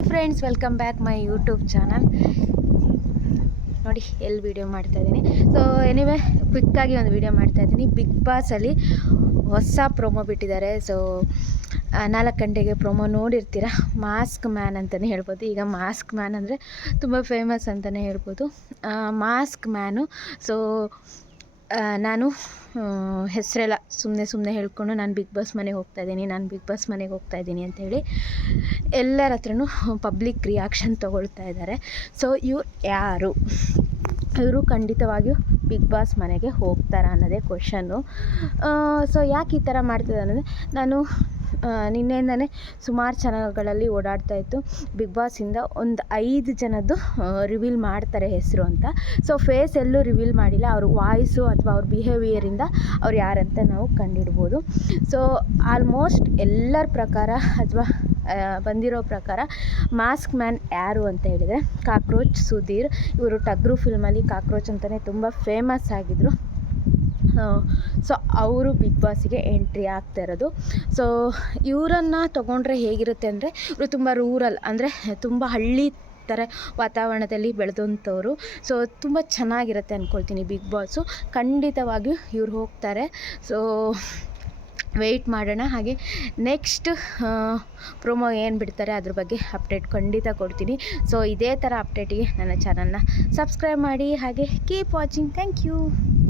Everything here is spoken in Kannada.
Friends welcome back my YouTube channel ನೋಡಿ ಎಲ್ಲಿ ವೀಡಿಯೋ ಮಾಡ್ತಾಯಿದ್ದೀನಿ ಸೊ ಎನಿವೆ ಕ್ವಿಕ್ಕಾಗಿ ಒಂದು ವೀಡಿಯೋ ಮಾಡ್ತಾಯಿದ್ದೀನಿ ಬಿಗ್ ಬಾಸಲ್ಲಿ ಹೊಸ ಪ್ರೊಮೋ ಬಿಟ್ಟಿದ್ದಾರೆ. ಸೊ ನಾಲ್ಕು ಗಂಟೆಗೆ ಪ್ರೊಮೋ ನೋಡಿರ್ತೀರ? ಮಾಸ್ಕ್ ಮ್ಯಾನ್ ಅಂತಲೇ ಹೇಳ್ಬೋದು. ಈಗ ಮಾಸ್ಕ್ ಮ್ಯಾನ್ ಅಂದರೆ ತುಂಬ ಫೇಮಸ್ ಅಂತಲೇ ಹೇಳ್ಬೋದು. ಮಾಸ್ಕ್ ಮ್ಯಾನು ಸೊ ನಾನು ಹೆಸರೆಲ್ಲ ಸುಮ್ಮನೆ ಸುಮ್ಮನೆ ಹೇಳ್ಕೊಂಡು ನಾನು ಬಿಗ್ ಬಾಸ್ ಮನೆಗೆ ಹೋಗ್ತಾ ಇದ್ದೀನಿ, ನಾನು ಬಿಗ್ ಬಾಸ್ ಮನೆಗೆ ಹೋಗ್ತಾ ಇದ್ದೀನಿ ಅಂತೇಳಿ ಎಲ್ಲರ ಹತ್ರನು ಪಬ್ಲಿಕ್ ರಿಯಾಕ್ಷನ್ ತೊಗೊಳ್ತಾ ಇದ್ದಾರೆ ಸೊ ಇವ್ರು ಯಾರು? ಇವರು ಖಂಡಿತವಾಗಿಯೂ ಬಿಗ್ ಬಾಸ್ ಮನೆಗೆ ಹೋಗ್ತಾರಾ ಅನ್ನೋದೇ ಕ್ವಶನ್ನು ಸೊ ಯಾಕೆ ಈ ಥರ ಮಾಡ್ತಿದ್ದಾರೆ ಅಂದರೆ ನಾನು ನಿನ್ನೆಯಿಂದನೇ ಸುಮಾರು ಚಾನಲ್ಗಳಲ್ಲಿ ಓಡಾಡ್ತಾ ಇತ್ತು. ಬಿಗ್ ಬಾಸಿಂದ ಒಂದು ಐದು ಜನದ್ದು ರಿವೀಲ್ ಮಾಡ್ತಾರೆ ಹೆಸರು ಅಂತ. ಸೊ ಫೇಸ್ ಎಲ್ಲೂ ರಿವೀಲ್ ಮಾಡಿಲ್ಲ. ಅವ್ರ ವಾಯ್ಸು ಅಥವಾ ಅವ್ರ ಬಿಹೇವಿಯರಿಂದ ಅವ್ರು ಯಾರಂತ ನಾವು ಕಂಡಿಡ್ಬೋದು. ಸೊ ಆಲ್ಮೋಸ್ಟ್ ಎಲ್ಲರ ಪ್ರಕಾರ ಅಥವಾ ಬಂದಿರೋ ಪ್ರಕಾರ ಮಾಸ್ಕ್ ಮ್ಯಾನ್ ಯಾರು ಅಂತ ಹೇಳಿದರೆ, ಕಾಕ್ರೋಚ್ ಸುಧೀರ್. ಇವರು ಟಗ್ರು ಫಿಲ್ಮಲ್ಲಿ ಕಾಕ್ರೋಚ್ ಅಂತಲೇ ತುಂಬ ಫೇಮಸ್ ಆಗಿದ್ದರು ಸೊ ಅವರು ಬಿಗ್ ಬಾಸಿಗೆ ಎಂಟ್ರಿ ಆಗ್ತಾ ಇರೋದು. ಸೊ ಇವರನ್ನು ತೊಗೊಂಡ್ರೆ ಹೇಗಿರುತ್ತೆ ಅಂದರೆ, ಇವರು ತುಂಬ ರೂರಲ್ ಅಂದರೆ ತುಂಬ ಹಳ್ಳಿ ಥರ ವಾತಾವರಣದಲ್ಲಿ ಬೆಳೆದಂಥವ್ರು. ಸೊ ತುಂಬ ಚೆನ್ನಾಗಿರುತ್ತೆ ಅಂದ್ಕೊಳ್ತೀನಿ ಬಿಗ್ ಬಾಸು ಖಂಡಿತವಾಗಿಯೂ ಇವ್ರು ಹೋಗ್ತಾರೆ. ಸೊ ವೆಯ್ಟ್ ಮಾಡೋಣ. ಹಾಗೆ ನೆಕ್ಸ್ಟ್ ಪ್ರೊಮೋ ಏನು ಬಿಡ್ತಾರೆ ಅದ್ರ ಬಗ್ಗೆ ಅಪ್ಡೇಟ್ ಖಂಡಿತ ಕೊಡ್ತೀನಿ. ಸೊ ಇದೇ ಥರ ಅಪ್ಡೇಟಿಗೆ ನನ್ನ ಚಾನಲ್ನ ಸಬ್ಸ್ಕ್ರೈಬ್ ಮಾಡಿ. ಹಾಗೆ ಕೀಪ್ ವಾಚಿಂಗ್ ಥ್ಯಾಂಕ್ ಯು